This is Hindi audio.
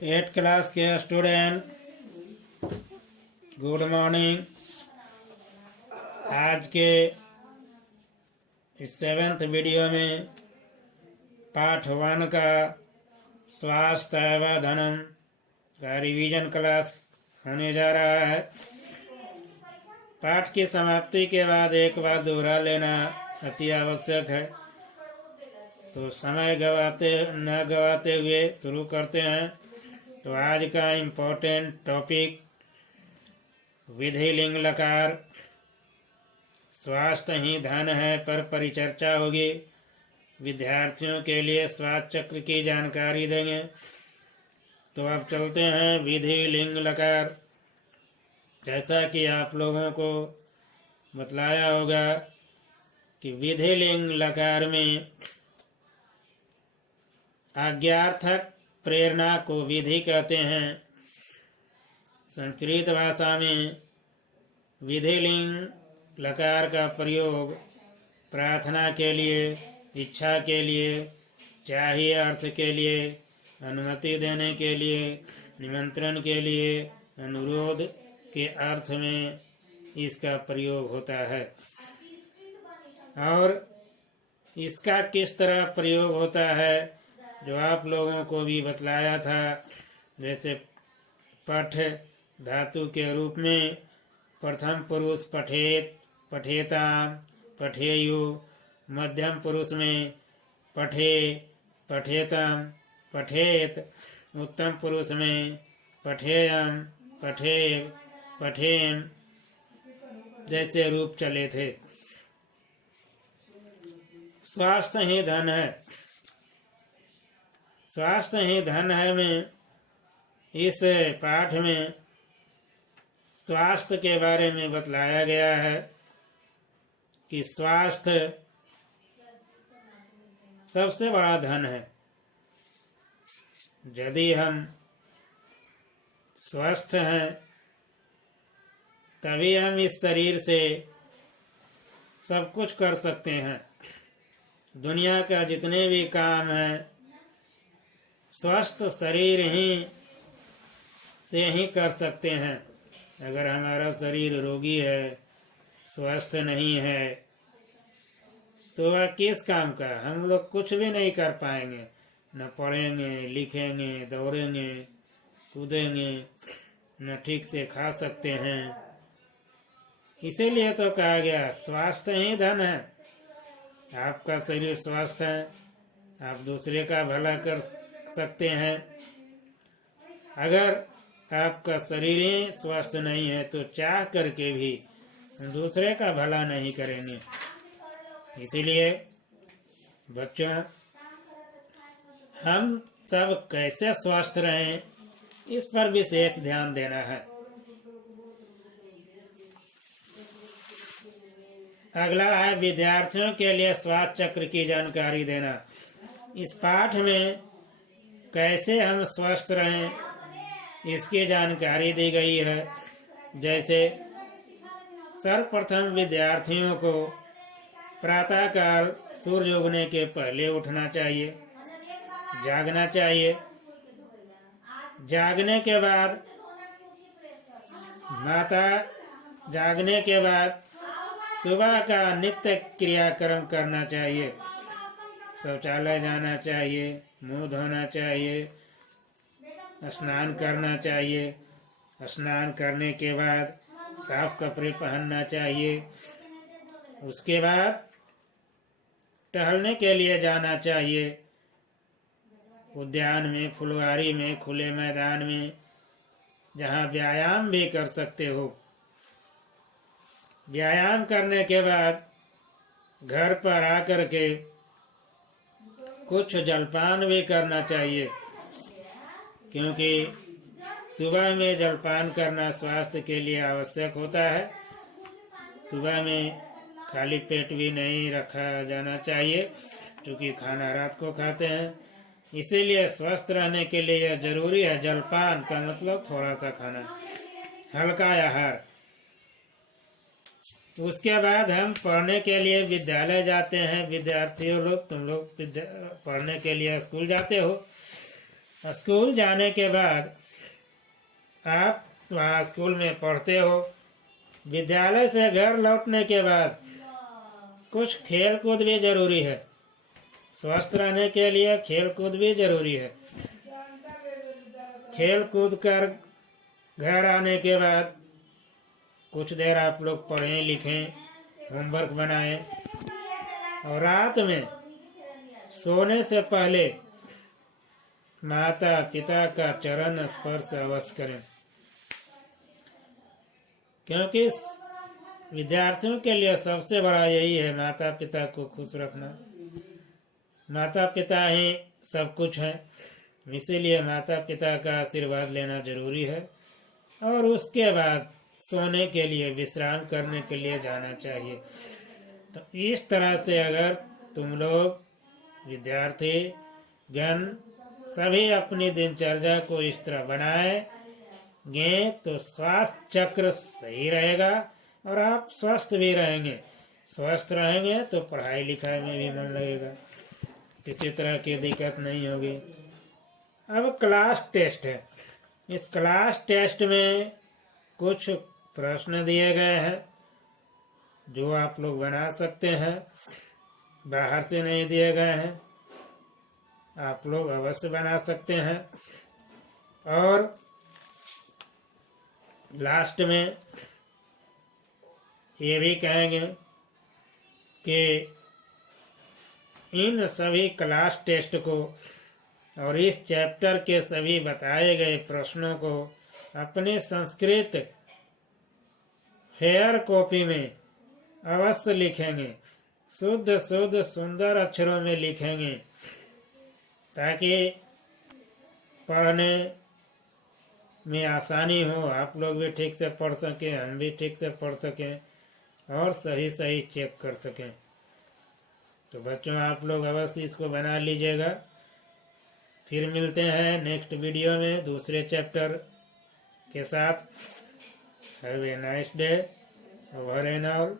8 क्लास के स्टूडेंट, गुड मॉर्निंग। आज के इस 7th वीडियो में पाठ 1 का स्वास्थ्य व धनम का रिवीजन क्लास होने जा रहा है। पाठ की समाप्ति के बाद एक बार दोहरा लेना अति आवश्यक है। तो समय न गवाते हुए शुरू करते हैं। तो आज का इम्पोर्टेंट टॉपिक विधि लिंग लकार स्वास्थ्य ही धन है पर परिचर्चा होगी। विद्यार्थियों के लिए स्वास्थ्य चक्र की जानकारी देंगे। तो अब चलते हैं विधि लिंग लकार। जैसा कि आप लोगों को बतलाया होगा कि विधि लिंग लकार में आज्ञार्थक प्रेरणा को विधि कहते हैं। संस्कृत भाषा में विधि लिंग लकार का प्रयोग प्रार्थना के लिए, इच्छा के लिए, चाहिए अर्थ के लिए, अनुमति देने के लिए, निमंत्रण के लिए, अनुरोध के अर्थ में इसका प्रयोग होता है। और इसका किस तरह प्रयोग होता है जो आप लोगों को भी बतलाया था। जैसे पठ धातु के रूप में प्रथम पुरुष पठेत, पठेताम, पठेयु, मध्यम पुरुष में पठे, पठेतम, पठेत, उत्तम पुरुष में पठेयम, पठेव, पठेम जैसे रूप चले थे। स्वास्थ्य ही धन है। स्वास्थ्य ही धन है में इस पाठ में स्वास्थ्य के बारे में बतलाया गया है कि स्वास्थ्य सबसे बड़ा धन है। यदि हम स्वस्थ हैं तभी हम इस शरीर से सब कुछ कर सकते हैं। दुनिया का जितने भी काम हैं स्वस्थ शरीर ही से ही कर सकते हैं। अगर हमारा शरीर रोगी है, स्वस्थ नहीं है, तो वह किस काम का? हम लोग कुछ भी नहीं कर पाएंगे। न पढ़ेंगे, लिखेंगे, दौड़ेंगे, कूदेंगे, न ठीक से खा सकते हैं। इसीलिए तो कहा गया स्वास्थ्य ही धन है। आपका शरीर स्वस्थ है, आप दूसरे का भला कर सकते हैं। अगर आपका शरीर ही स्वस्थ नहीं है तो चाह करके भी दूसरे का भला नहीं करेंगे। इसीलिए बच्चों, हम सब कैसे स्वस्थ रहें इस पर विशेष ध्यान देना है। अगला है विद्यार्थियों के लिए स्वास्थ्य चक्र की जानकारी देना। इस पाठ में कैसे हम स्वस्थ रहें इसकी जानकारी दी गई है। जैसे सर्वप्रथम विद्यार्थियों को प्रातःकाल सूर्य उगने के पहले उठना चाहिए, जागना चाहिए। जागने के बाद सुबह का नित्य क्रियाक्रम करना चाहिए। शौचालय जाना चाहिए, मुंह धोना चाहिए, स्नान करना चाहिए। स्नान करने के बाद साफ कपड़े पहनना चाहिए। उसके बाद टहलने के लिए जाना चाहिए। उद्यान में, फुलवारी में, खुले मैदान में, जहाँ व्यायाम भी कर सकते हो। व्यायाम करने के बाद घर पर आकर के कुछ जलपान भी करना चाहिए, क्योंकि सुबह में जलपान करना स्वास्थ्य के लिए आवश्यक होता है। सुबह में खाली पेट भी नहीं रखा जाना चाहिए, क्योंकि खाना रात को खाते हैं। इसीलिए स्वस्थ रहने के लिए यह जरूरी है। जलपान का मतलब थोड़ा सा खाना, हल्का आहार। उसके बाद हम पढ़ने के लिए विद्यालय जाते हैं। विद्यार्थियों लोग, तुम लोग पढ़ने के लिए स्कूल जाते हो। स्कूल जाने के बाद आप वहाँ स्कूल में पढ़ते हो। विद्यालय से घर लौटने के बाद कुछ खेल कूद भी जरूरी है। स्वस्थ रहने के लिए खेल कूद भी जरूरी है। खेल कूद कर घर आने के बाद कुछ देर आप लोग पढ़ें लिखें, होमवर्क बनाएं और रात में सोने से पहले माता पिता का चरण स्पर्श अवश्य करें, क्योंकि विद्यार्थियों के लिए सबसे बड़ा यही है माता पिता को खुश रखना। माता पिता ही सब कुछ है, इसीलिए माता पिता का आशीर्वाद लेना जरूरी है। और उसके बाद सोने के लिए, विश्राम करने के लिए जाना चाहिए। तो इस तरह से अगर तुम लोग विद्यार्थी गण सभी अपनी दिनचर्या को इस तरह बनाएंगे तो स्वास्थ्य चक्र सही रहेगा और आप स्वस्थ भी रहेंगे। स्वस्थ रहेंगे तो पढ़ाई लिखाई में भी मन लगेगा, किसी तरह की दिक्कत नहीं होगी। अब क्लास टेस्ट है। इस क्लास टेस्ट में कुछ प्रश्न दिए गए हैं जो आप लोग बना सकते हैं, बाहर से नहीं दिए गए हैं, आप लोग अवश्य बना सकते हैं। और लास्ट में ये भी कहेंगे कि इन सभी क्लास टेस्ट को और इस चैप्टर के सभी बताए गए प्रश्नों को अपने संस्कृत हेयर कॉपी में अवश्य लिखेंगे। शुद्ध शुद्ध सुंदर अक्षरों में लिखेंगे ताकि पढ़ने में आसानी हो, आप लोग भी ठीक से पढ़ सकें, हम भी ठीक से पढ़ सकें और सही सही चेक कर सकें। तो बच्चों आप लोग अवश्य इसको बना लीजिएगा। फिर मिलते हैं नेक्स्ट वीडियो में दूसरे चैप्टर के साथ। Have a nice day over and all.